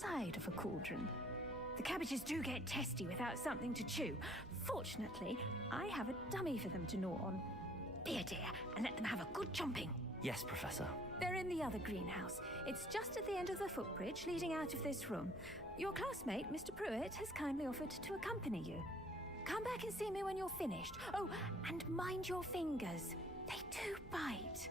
side of a cauldron. The cabbages do get testy without something to chew. Fortunately, I have a dummy for them to gnaw on. Be a dear and let them have a good chomping. Yes, Professor. They're in the other greenhouse. It's just at the end of the footbridge leading out of this room. Your classmate, Mr. Pruitt, has kindly offered to accompany you. Come back and see me when you're finished. Oh, and mind your fingers. They do bite.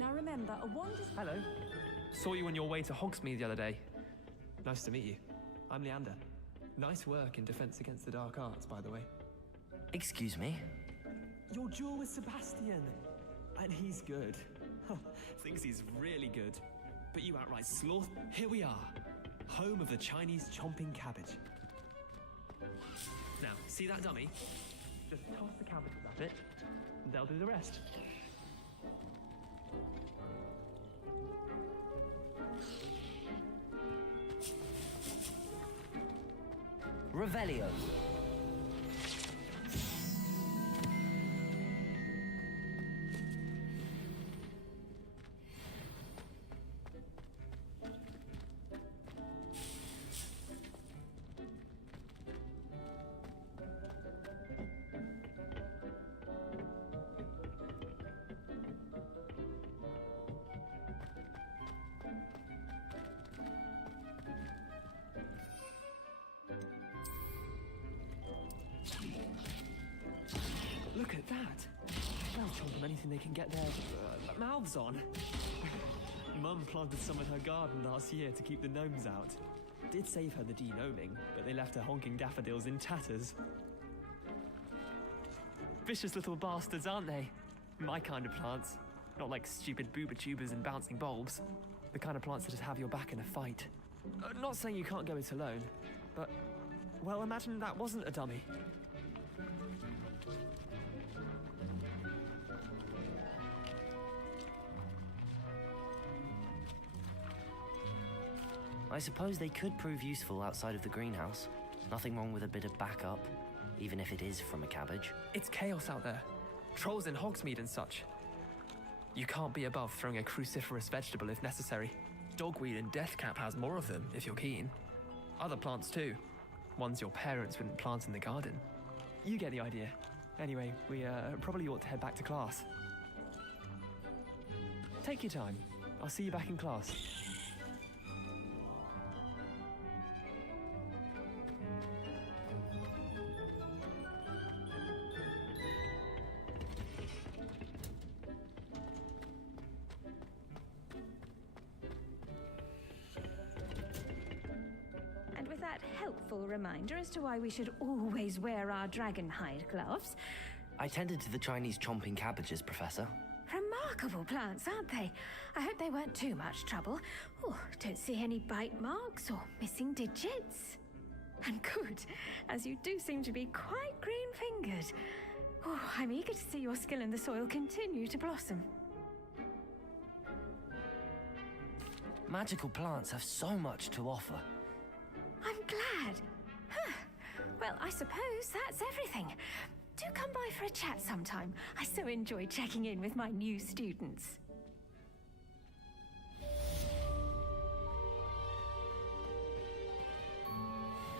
Now remember, a wand is... Hello. Saw you on your way to Hogsmeade the other day. Nice to meet you. I'm Leander. Nice work in Defense Against the Dark Arts, by the way. Excuse me? Your duel with Sebastian. And he's good. Thinks he's really good. But you outright sloth. Here we are. Home of the Chinese chomping cabbage. Now, see that dummy? Just toss the cabbages at it, and they'll do the rest. Revelio. Look at that. They'll chomp on anything they can get their mouths on. Mum planted some in her garden last year to keep the gnomes out. Did save her the de-gnoming, but they left her honking daffodils in tatters. Vicious little bastards, aren't they? My kind of plants. Not like stupid booba tubers and bouncing bulbs. The kind of plants that just have your back in a fight. Not saying you can't go it alone, but... well, imagine that wasn't a dummy. I suppose they could prove useful outside of the greenhouse. Nothing wrong with a bit of backup, even if it is from a cabbage. It's chaos out there. Trolls in Hogsmeade and such. You can't be above throwing a cruciferous vegetable if necessary. Dogweed and deathcap has more of them, if you're keen. Other plants too. Ones your parents wouldn't plant in the garden. You get the idea. Anyway, we probably ought to head back to class. Take your time. I'll see you back in class. With that helpful reminder as to why we should always wear our dragon hide gloves. I tended to the Chinese chomping cabbages, Professor. Remarkable plants, aren't they? I hope they weren't too much trouble. Oh, don't see any bite marks or missing digits. And good, as you do seem to be quite green-fingered. Oh, I'm eager to see your skill in the soil continue to blossom. Magical plants have so much to offer. I'm glad. Huh. Well, I suppose that's everything. Do come by for a chat sometime. I so enjoy checking in with my new students.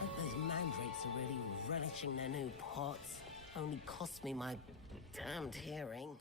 Hope those mandrakes are really relishing their new pots. Only cost me my damned hearing.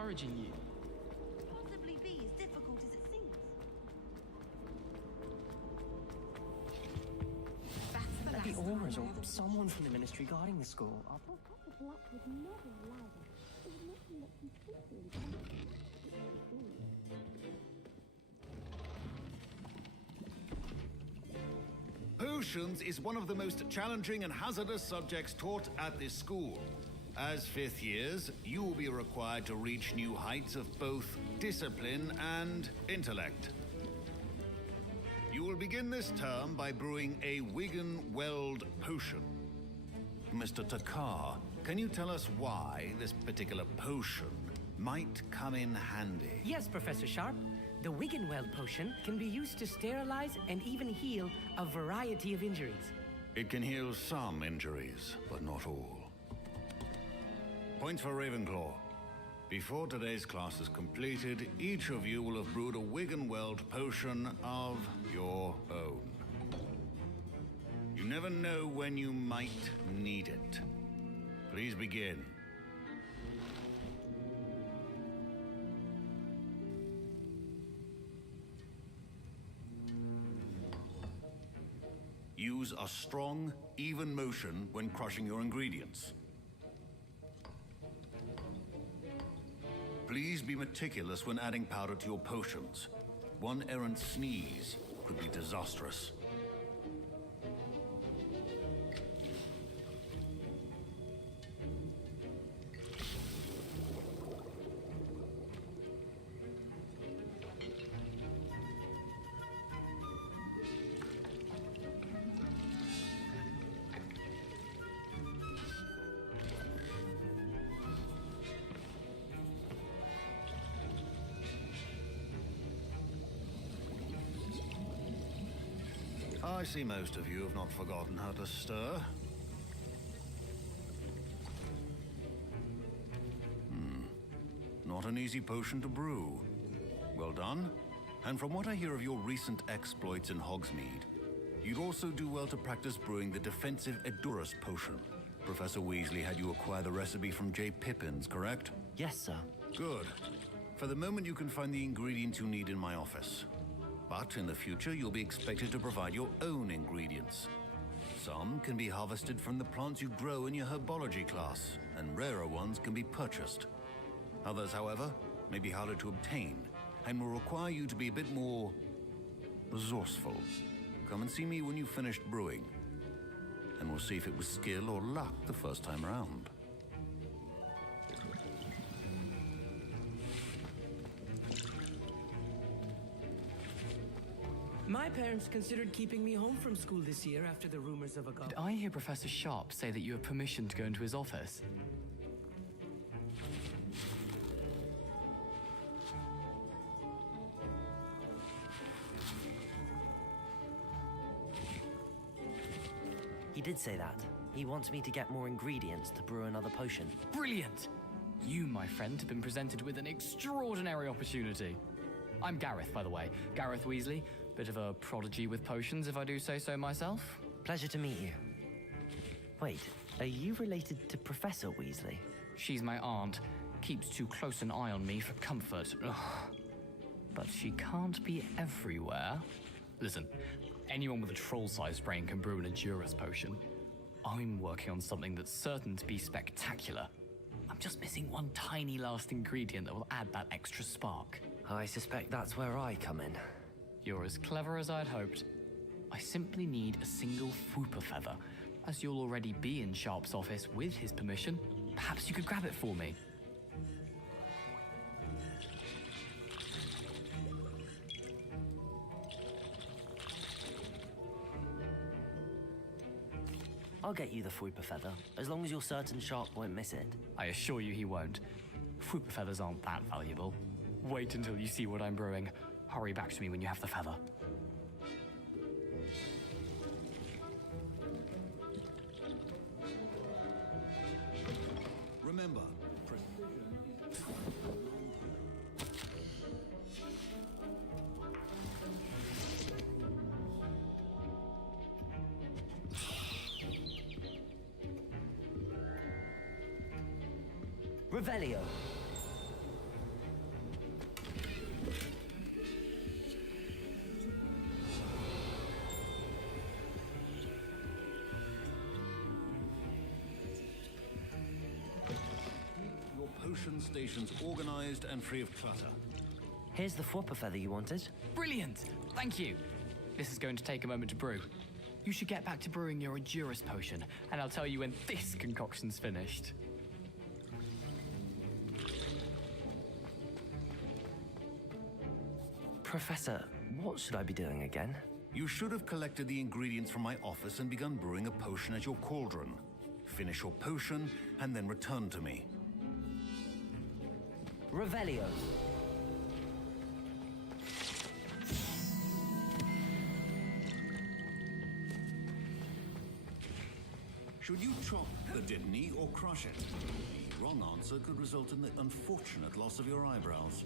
encouraging you. Possibly be as difficult as it seems. That'd be auras or someone from the ministry guarding the school. Potions is one of the most challenging and hazardous subjects taught at this school. As fifth years, you will be required to reach new heights of both discipline and intellect. You will begin this term by brewing a Wigan-Weld potion. Mr. Takar, can you tell us why this particular potion might come in handy? Yes, Professor Sharp. The Wigan-Weld potion can be used to sterilize and even heal a variety of injuries. It can heal some injuries, but not all. Points for Ravenclaw. Before today's class is completed, each of you will have brewed a Wigan-Weld potion of your own. You never know when you might need it. Please begin. Use a strong, even motion when crushing your ingredients. Please be meticulous when adding powder to your potions. One errant sneeze could be disastrous. I see most of you have not forgotten how to stir. Not an easy potion to brew. Well done. And from what I hear of your recent exploits in Hogsmeade, you'd also do well to practice brewing the defensive Edurus potion. Professor Weasley had you acquire the recipe from J. Pippins, correct? Yes, sir. Good. For the moment, you can find the ingredients you need in my office. But in the future, you'll be expected to provide your own ingredients. Some can be harvested from the plants you grow in your herbology class, and rarer ones can be purchased. Others, however, may be harder to obtain, and will require you to be a bit more resourceful. Come and see me when you've finished brewing, and we'll see if it was skill or luck the first time around. My parents considered keeping me home from school this year after the rumors of a Did I hear Professor Sharp say that you have permission to go into his office? He did say that. He wants me to get more ingredients to brew another potion. Brilliant! You, my friend, have been presented with an extraordinary opportunity. I'm Gareth, by the way. Gareth Weasley. Bit of a prodigy with potions, if I do say so myself. Pleasure to meet you. Wait, are you related to Professor Weasley? She's my aunt. Keeps too close an eye on me for comfort. Ugh. But she can't be everywhere. Listen, anyone with a troll-sized brain can brew an Edurus potion. I'm working on something that's certain to be spectacular. I'm just missing one tiny last ingredient that will add that extra spark. I suspect that's where I come in. You're as clever as I'd hoped. I simply need a single Fwooper feather. As you'll already be in Sharp's office with his permission, perhaps you could grab it for me. I'll get you the Fwooper feather, as long as you're certain Sharp won't miss it. I assure you he won't. Fwooper feathers aren't that valuable. Wait until you see what I'm brewing. Hurry back to me when you have the feather. Remember, Revelio. potion stations organized and free of clutter. Here's the flopper feather you wanted. Brilliant! Thank you. This is going to take a moment to brew. You should get back to brewing your Endurus potion, and I'll tell you when this concoction's finished. Professor, what should I be doing again? You should have collected the ingredients from my office and begun brewing a potion at your cauldron. Finish your potion, and then return to me. Revelio. Should you chop the Dibney or crush it? The wrong answer could result in the unfortunate loss of your eyebrows.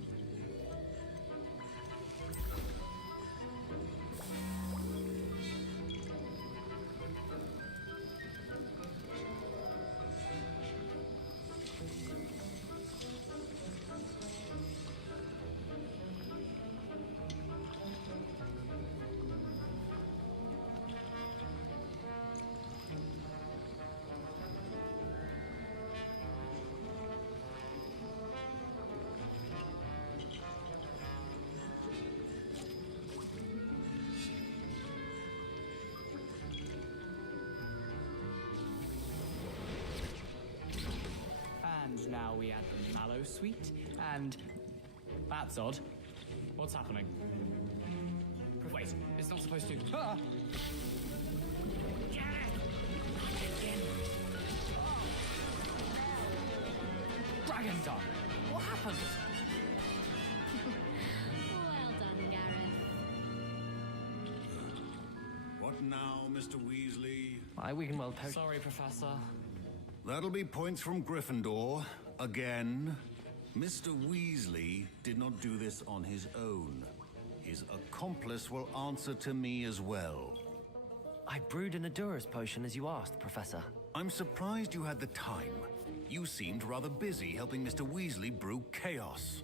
And now we add the mallow sweet, and that's odd. What's happening? Wait, it's not supposed to. Ah! Dragon Tongue! What happened? Well done, Gareth. What now, Mr. Weasley? My Wiggenweld potion. Sorry, Professor. That'll be points from Gryffindor. Again. Mr. Weasley did not do this on his own. His accomplice will answer to me as well. I brewed an Endurus potion as you asked, Professor. I'm surprised you had the time. You seemed rather busy helping Mr. Weasley brew chaos.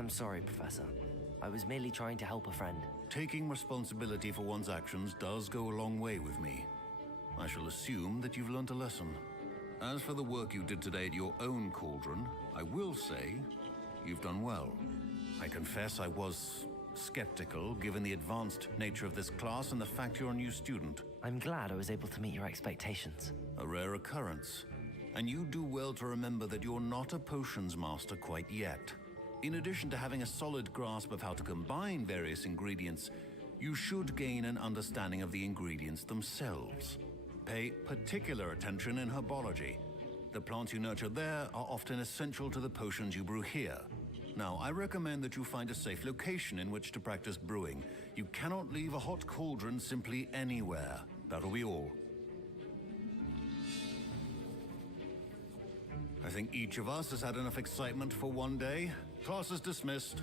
I'm sorry, Professor. I was merely trying to help a friend. Taking responsibility for one's actions does go a long way with me. I shall assume that you've learnt a lesson. As for the work you did today at your own cauldron, I will say you've done well. I confess I was skeptical given the advanced nature of this class and the fact you're a new student. I'm glad I was able to meet your expectations. A rare occurrence. And you do well to remember that you're not a potions master quite yet. In addition to having a solid grasp of how to combine various ingredients, you should gain an understanding of the ingredients themselves. Pay particular attention in herbology. The plants you nurture there are often essential to the potions you brew here. Now, I recommend that you find a safe location in which to practice brewing. You cannot leave a hot cauldron simply anywhere. That'll be all. I think each of us has had enough excitement for one day. Class is dismissed.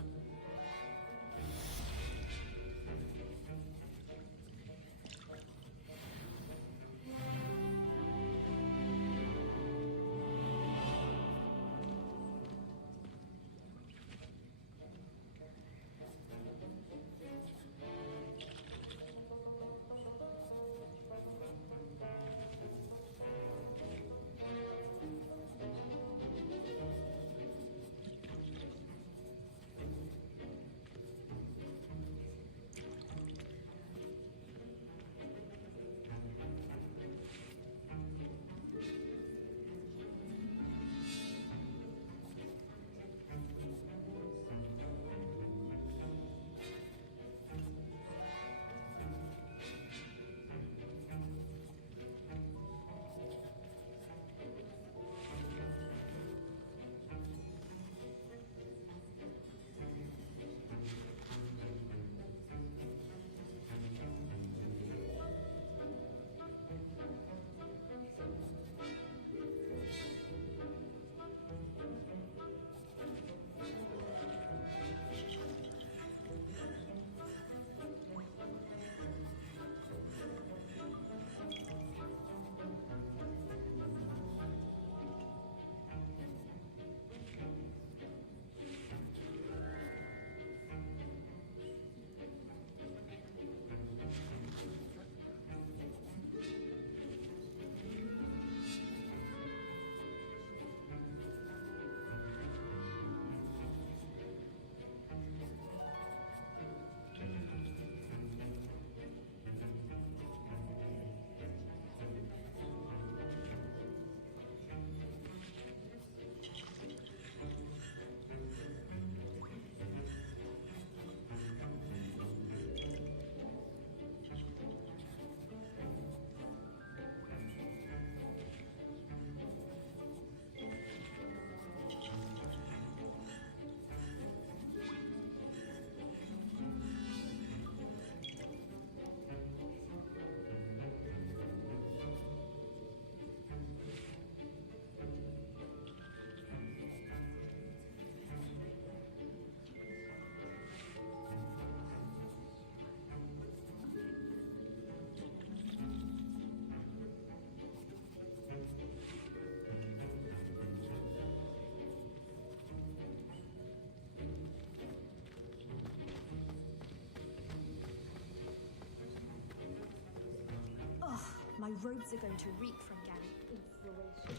My robes are going to reek from Gary's inspiration.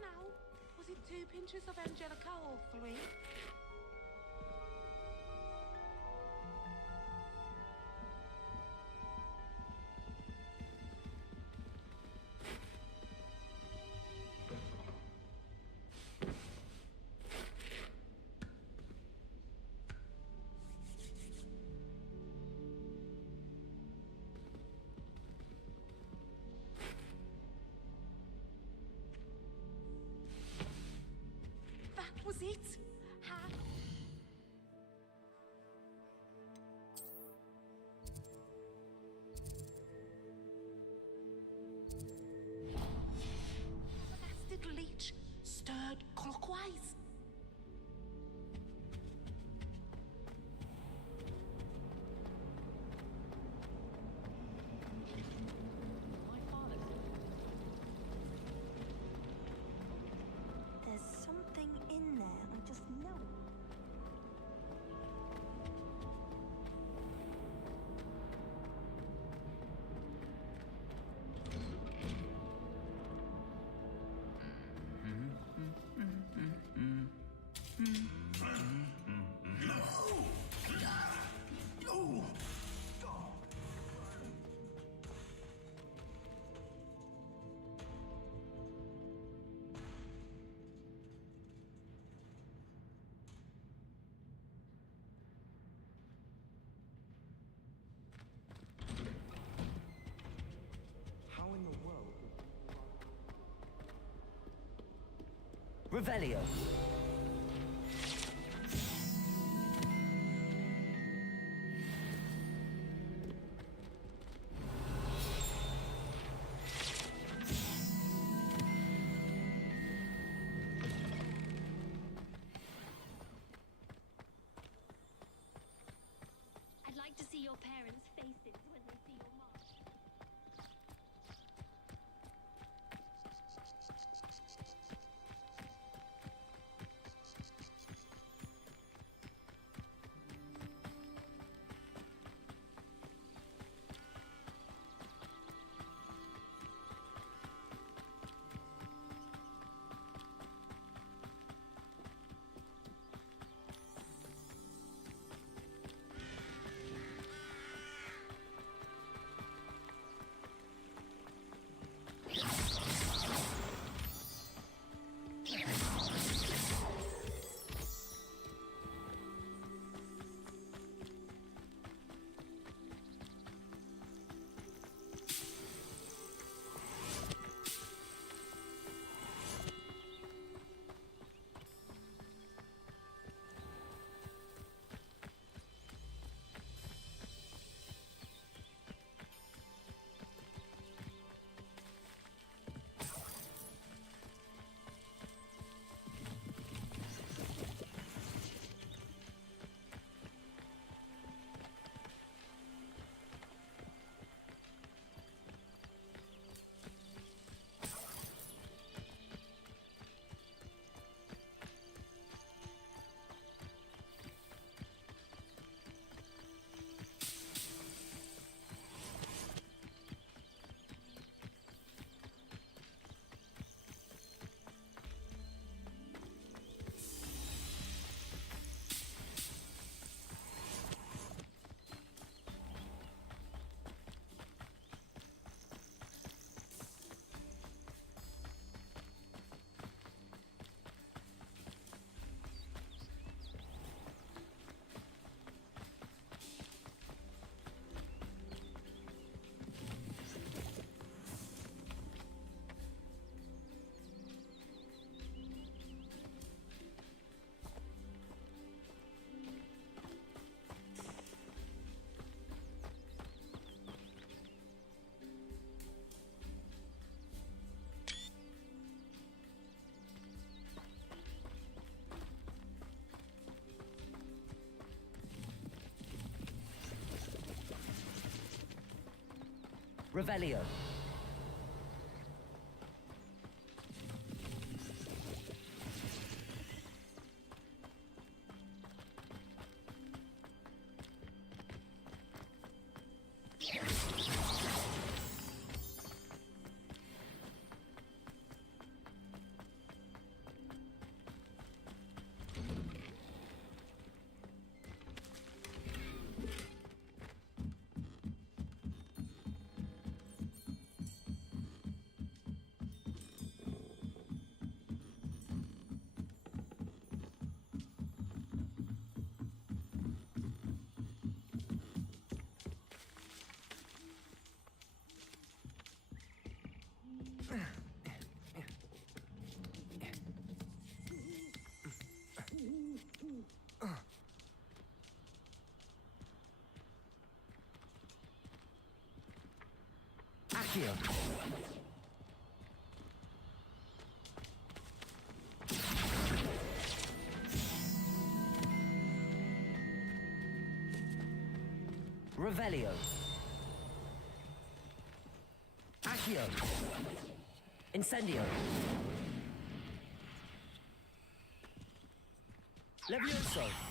Now, was it 2 pinches of Angelica or 3? That was it? Huh? The blasted leech stirred clockwise. There's something in there, I just know. How in the world? Revelio. I'd like to see your parents' faces when they see your mark. Revelio. Accio. Revelio. Accio. Incendio. Levioso.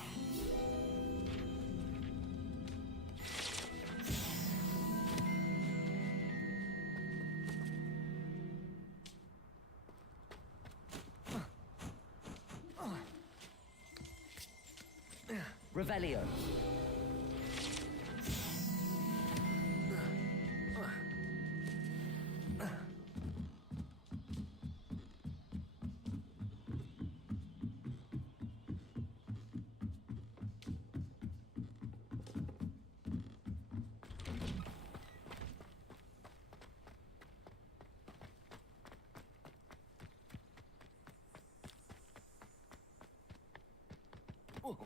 Revelio. Whoa.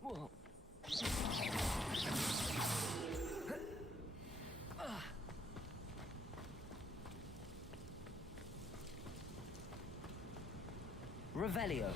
Whoa. Revelio.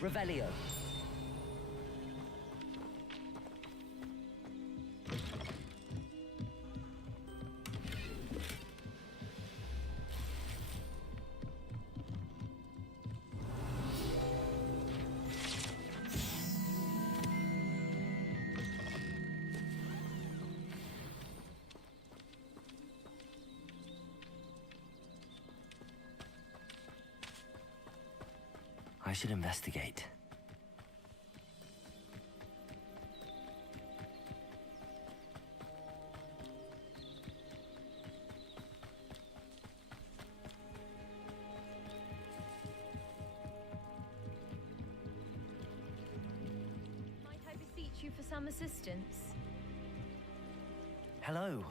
Revelio. I should investigate. Might I beseech you for some assistance? Hello.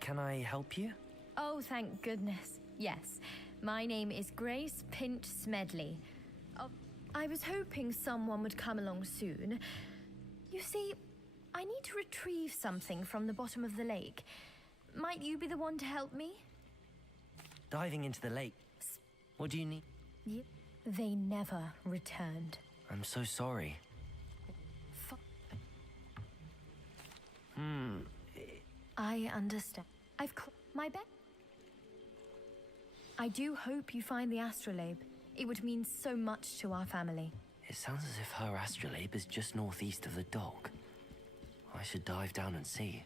Can I help you? Oh, thank goodness. Yes. My name is Grace Pint Smedley. I was hoping someone would come along soon. You see, I need to retrieve something from the bottom of the lake. Might you be the one to help me? Diving into the lake. What do you need? They never returned. I'm so sorry. I understand. My bet. I do hope you find the astrolabe. It would mean so much to our family. It sounds as if her astrolabe is just northeast of the dock. I should dive down and see.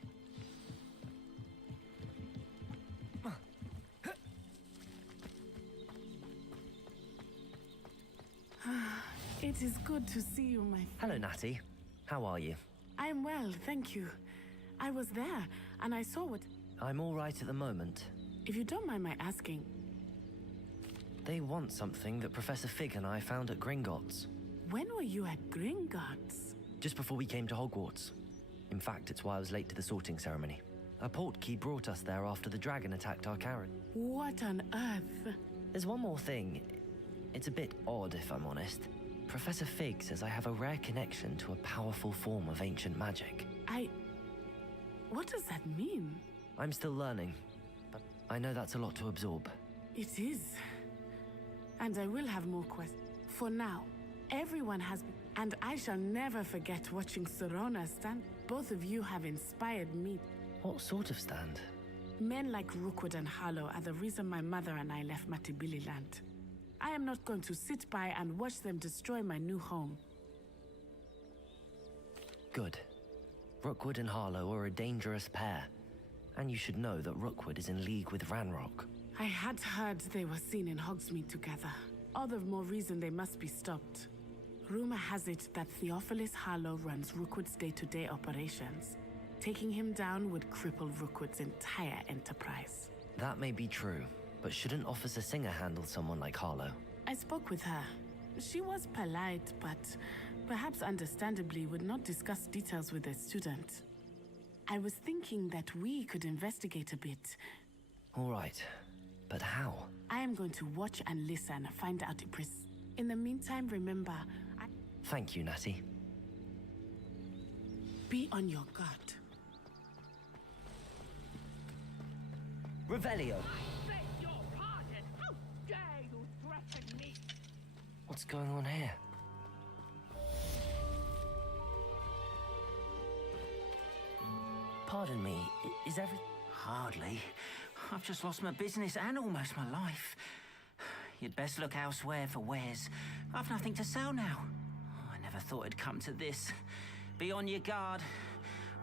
It is good to see you, my friend. Hello, Natty. How are you? I am well, thank you. I was there, and I saw what... I'm all right at the moment. If you don't mind my asking, They want something that Professor Fig and I found at Gringotts. when were you at Gringotts? Just before we came to Hogwarts. In fact, it's why I was late to the sorting ceremony. A portkey brought us there after the dragon attacked our carriage. What on earth? There's one more thing. It's a bit odd, if I'm honest. Professor Fig says I have a rare connection to a powerful form of ancient magic. What does that mean? I'm still learning, but I know that's a lot to absorb. It is. And I will have more questions. For now, everyone has been... And I shall never forget watching Sorona stand. Both of you have inspired me. What sort of stand? Men like Rookwood and Harlow are the reason my mother and I left Matibili land. I am not going to sit by and watch them destroy my new home. Good. Rookwood and Harlow are a dangerous pair. And you should know that Rookwood is in league with Ranrock. I had heard they were seen in Hogsmeade together. All the more reason they must be stopped. Rumor has it that Theophilus Harlow runs Rookwood's day-to-day operations. Taking him down would cripple Rookwood's entire enterprise. That may be true, but shouldn't Officer Singer handle someone like Harlow? I spoke with her. She was polite, but perhaps understandably would not discuss details with a student. I was thinking that we could investigate a bit. All right, but how? I am going to watch and listen, find out if in the meantime, remember, Thank you, Natty. be on your guard. Revelio! Beg your pardon! How dare you threaten me? What's going on here? Pardon me, is every... Hardly. I've just lost my business and almost my life. You'd best look elsewhere for wares. I've nothing to sell now. I never thought it'd come to this. Be on your guard.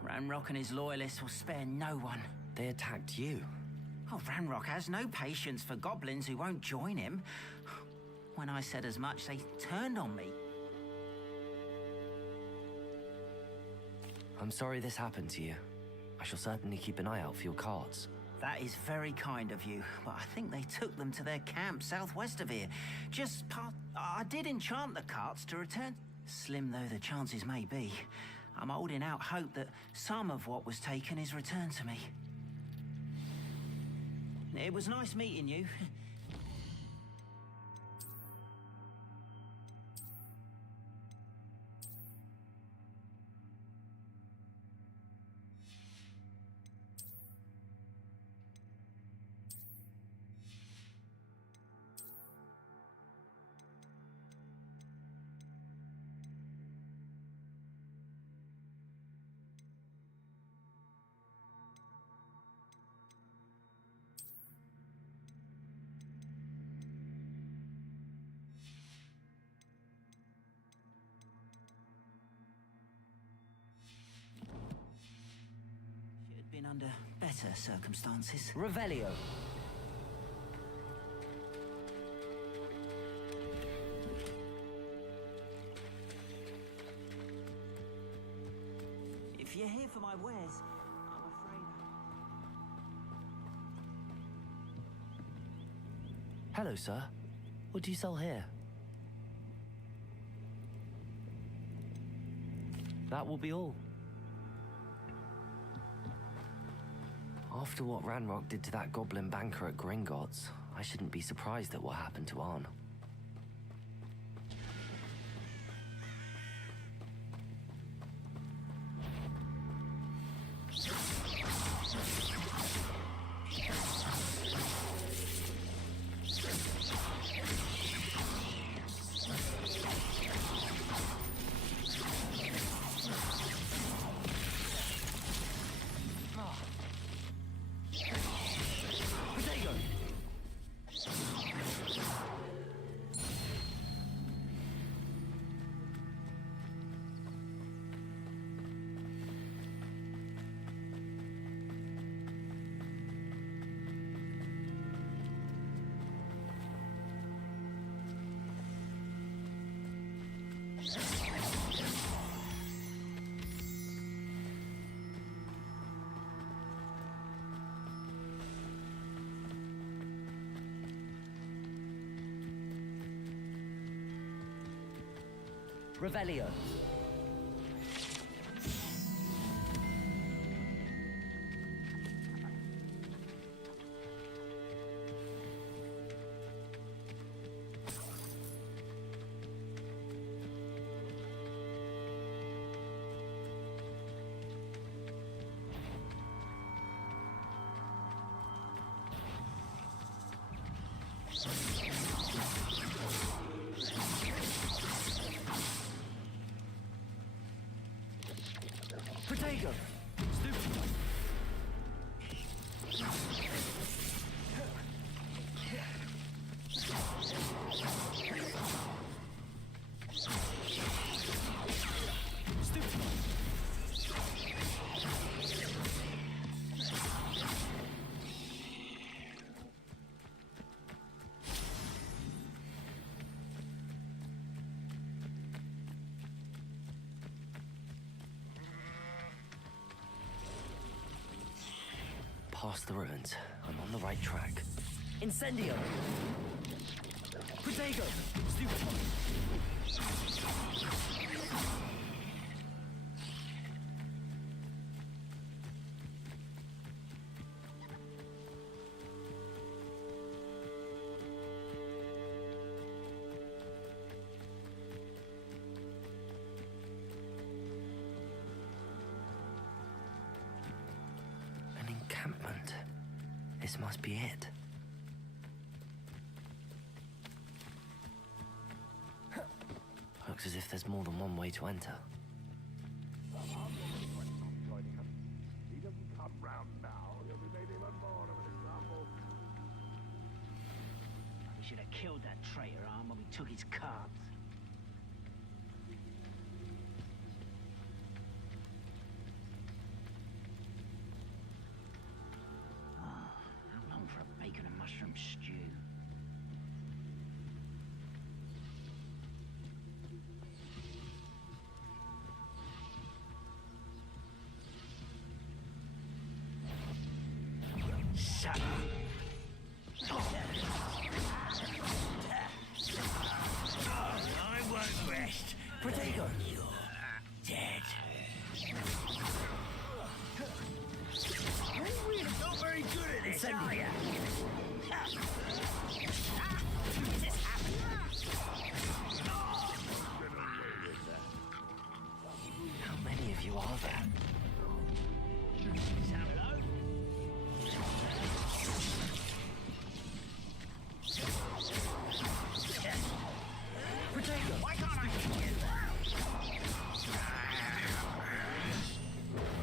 Ranrock and his loyalists will spare no one. They attacked you. Oh, Ranrock has no patience for goblins who won't join him. When I said as much, they turned on me. I'm sorry this happened to you. I shall certainly keep an eye out for your carts. That is very kind of you, but I think they took them to their camp southwest of here. Just past... I did enchant the carts to return. Slim though the chances may be, I'm holding out hope that some of what was taken is returned to me. It was nice meeting you. Been under better circumstances. Revelio! If you're here for my wares, I'm afraid... Hello, sir. What do you sell here? That will be all. After what Ranrock did to that goblin banker at Gringotts, I shouldn't be surprised at what happened to Arn. Revelio. Protego! Stupid! past the ruins. I'm on the right track. Incendio! Protego! An encampment. This must be it. Looks as if there's more than one way to enter. He doesn't come round now, he'll be made even more of an example. We should have killed that traitor arm when we took his cards. How long for a bacon and mushroom stew? Shut up! I won't rest. Protego! You're dead. You're really not very good at this, are you? This happened. How many of you are there? Sound alone? Protego! Why can't I hit you?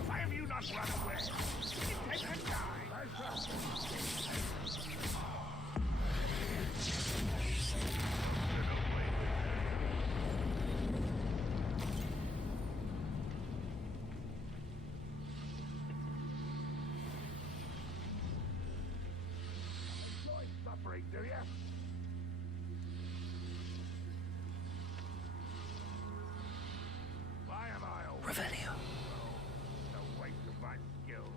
Why have you not run away? Take a die. Enjoy suffering, do you? Why am I always Revelio. a waste of my skill?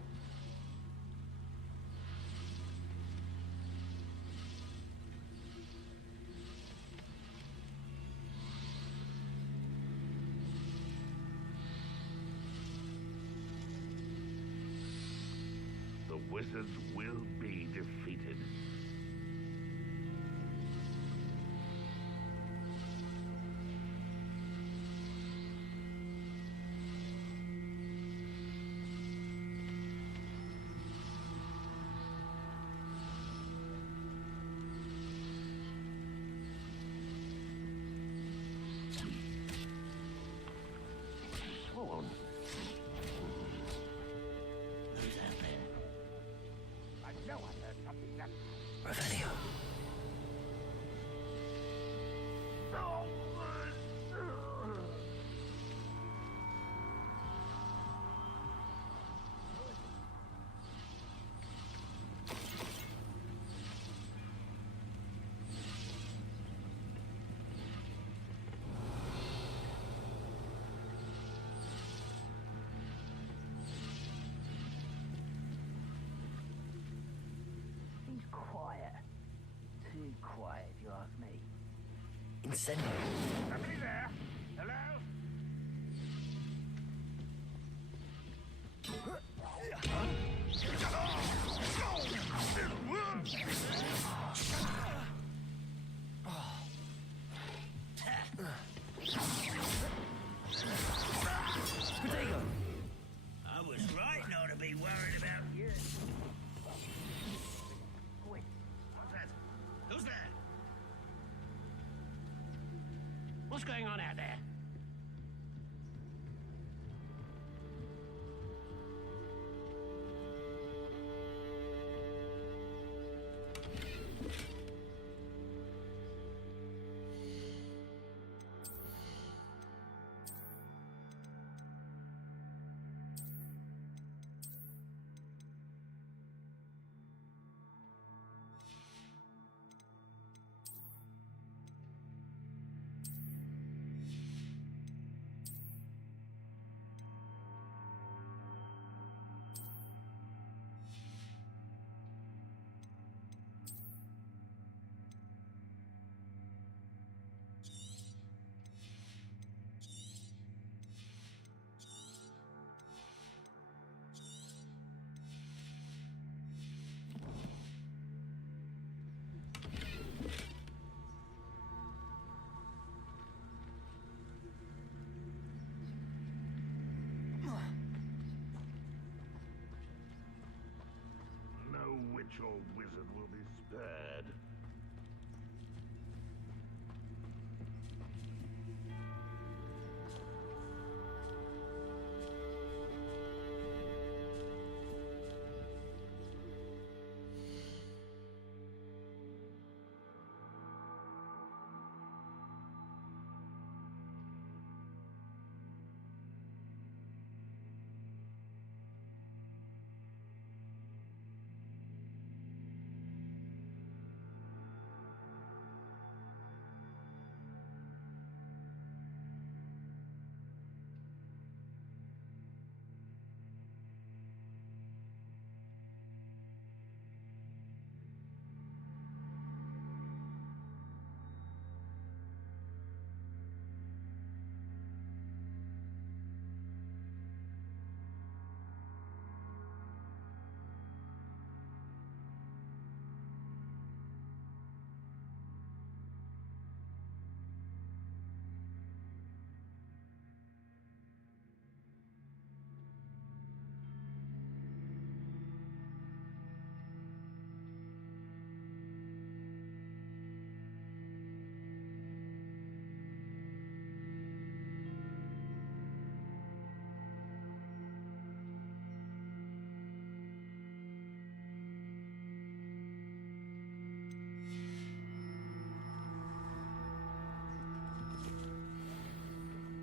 The wizards will be defeated. Hold on. Who's out there? I know I heard something that... Revelio. He's quiet. Too quiet, if you ask me. Incendio. Somebody there? Hello? Protego. I was right not to be worried about you. Wait, what's that? Who's there? What's going on out there? Dead.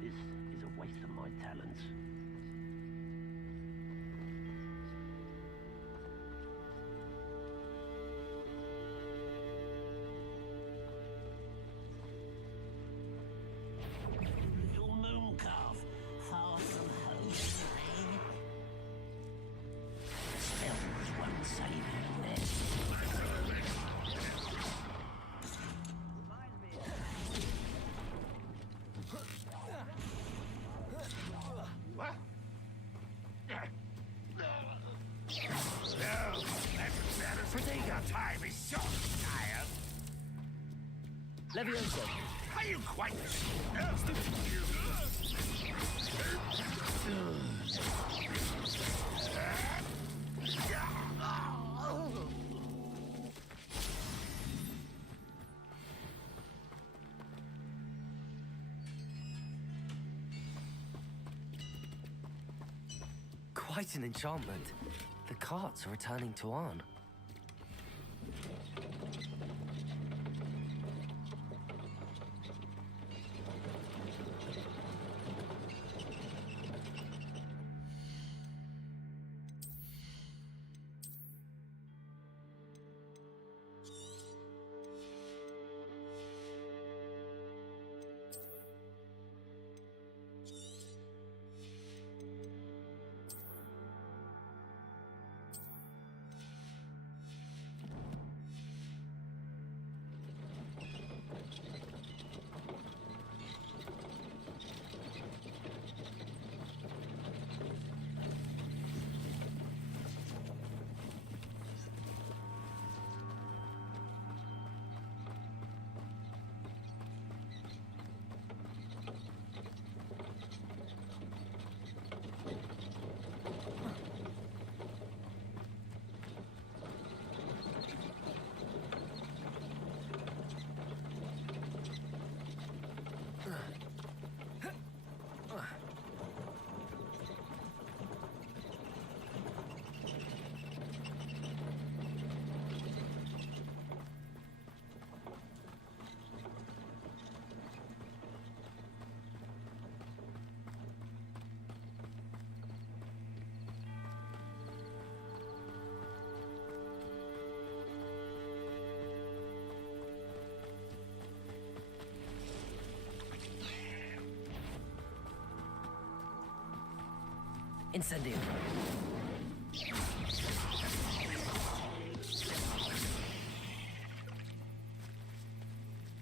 This is a waste of my talents. Little moon calf, far from home, eh? Spells won't save you there. What? No, that's better for your time is short, child. Levioso! Are you quite Quite an enchantment. The carts are returning to Arn. Incendio.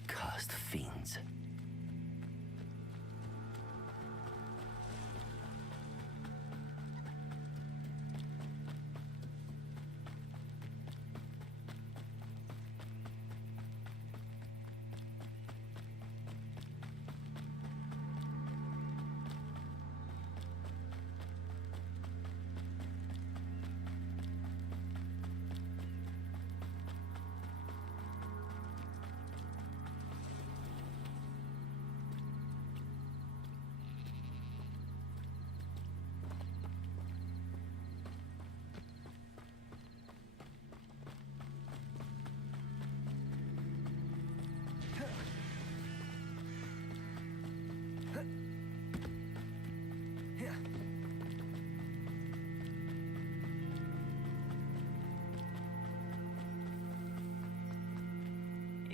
Cursed fiends.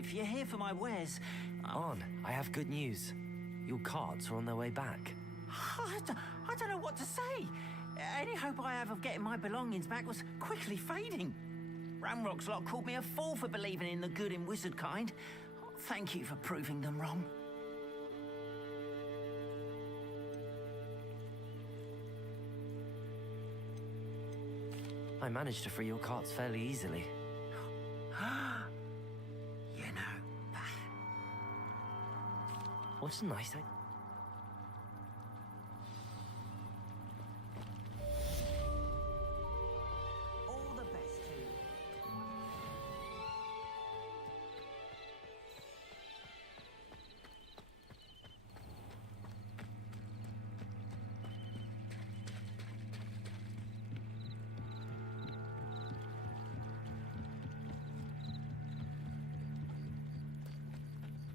if you're here for my wares... On, I have good news. Your carts are on their way back. I don't know what to say. Any hope I have of getting my belongings back was quickly fading. Ramrock's lot called me a fool for believing in the good in wizard kind. Thank you for proving them wrong. I managed to free your carts fairly easily. You know... What a nice... All the best to you.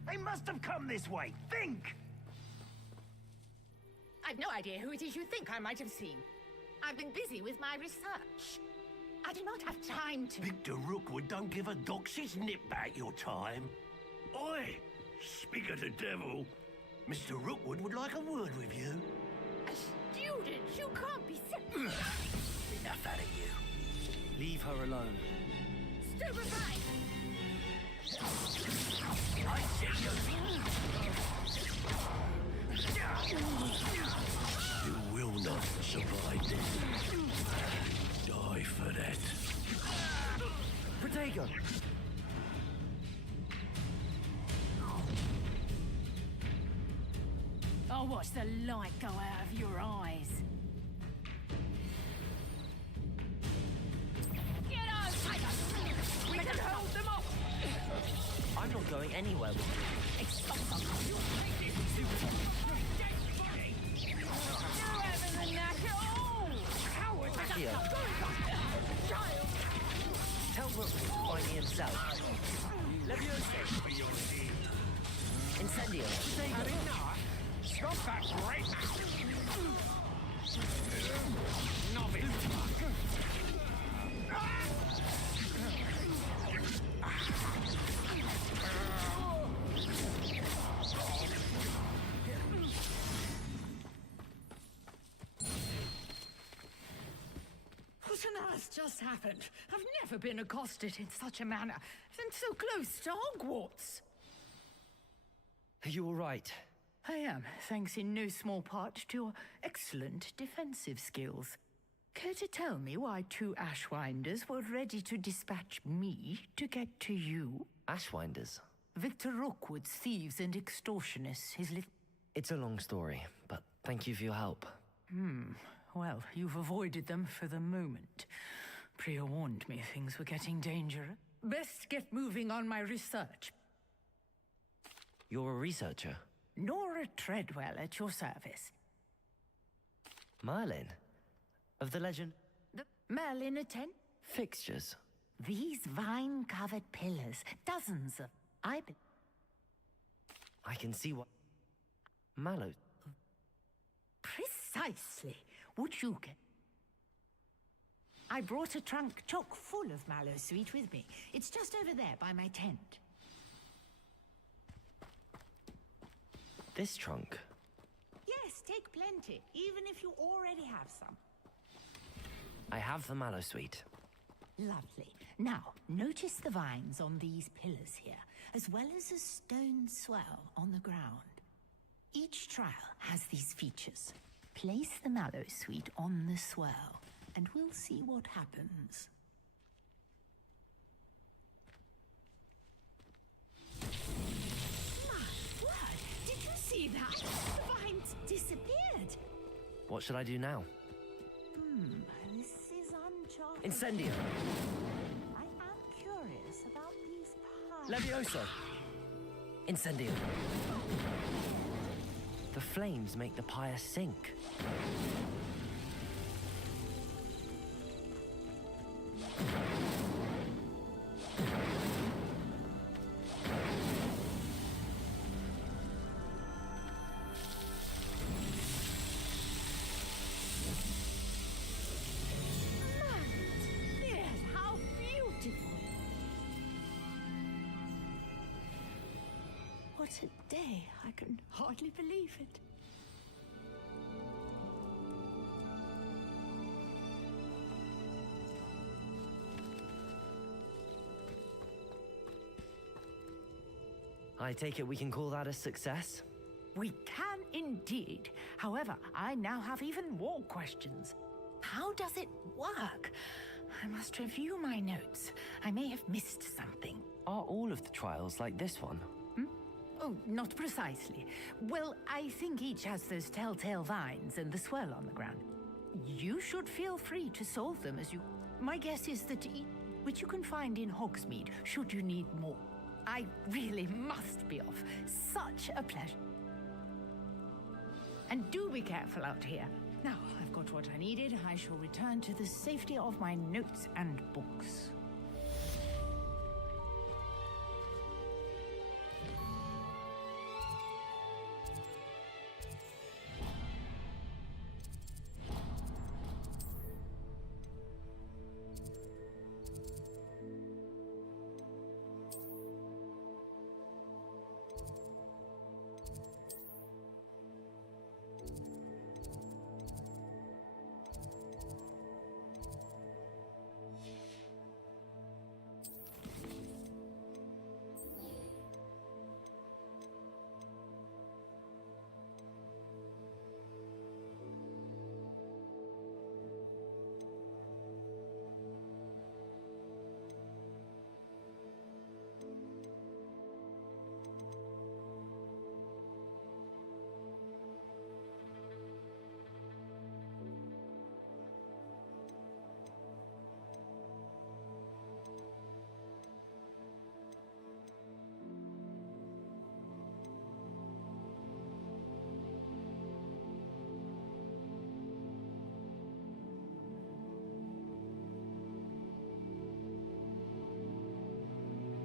They must have come this way. Think! I've no idea who it is you think I might have seen. I've been busy with my research. I do not have time to... Victor Rookwood don't give a doxy's nip back your time. Oi! Speak of the devil. Mr. Rookwood would like a word with you. A student? You can't be serious. Enough out of you. Leave her alone. Stupefy! I said you will not survive this. Die for that. Protego! I'll watch the light go out of your eyes. Get on, Tiger! We can hold them off! I'm not going anywhere with you. You're having the knack at all! Coward! Accio. Tell Rook to find me himself. Leviosa. Incendio. Stop that great novice. What on earth just happened? I've never been accosted in such a manner, and so close to Hogwarts. Are you all right? I am, thanks in no small part to your excellent defensive skills. Care to tell me why two Ashwinders were ready to dispatch me to get to you? Ashwinders? Victor Rookwood's thieves and extortionists, his little... It's a long story, but thank you for your help. Well, you've avoided them for the moment. Priya warned me things were getting dangerous. Best get moving on my research. You're a researcher? Nora Treadwell at your service. Merlin? Of the legend? The Merlin attend? Fixtures? These vine-covered pillars, dozens of... I can see what... Mallow... Precisely. Would you get... I brought a trunk chock full of mallow sweet with me. It's just over there by my tent. This trunk? Yes, take plenty, even if you already have some. I have the mallow sweet. Lovely. Now, notice the vines on these pillars here, as well as a stone swell on the ground. Each trial has these features. Place the mallow sweet on the swell, and we'll see what happens. My word! Did you see that? The vines disappeared! What should I do now? This is uncharted. Incendio! I am curious about these pies. Levioso! Incendio! The flames make the pyre sink. What a day. I can hardly believe it. I take it we can call that a success? We can indeed. However, I now have even more questions. How does it work? I must review my notes. I may have missed something. Are all of the trials like this one? Oh, not precisely. Well, I think each has those telltale vines and the swirl on the ground. You should feel free to solve them as you... My guess is that which you can find in Hogsmeade, should you need more. I really must be off. Such a pleasure. And do be careful out here. Now, I've got what I needed. I shall return to the safety of my notes and books.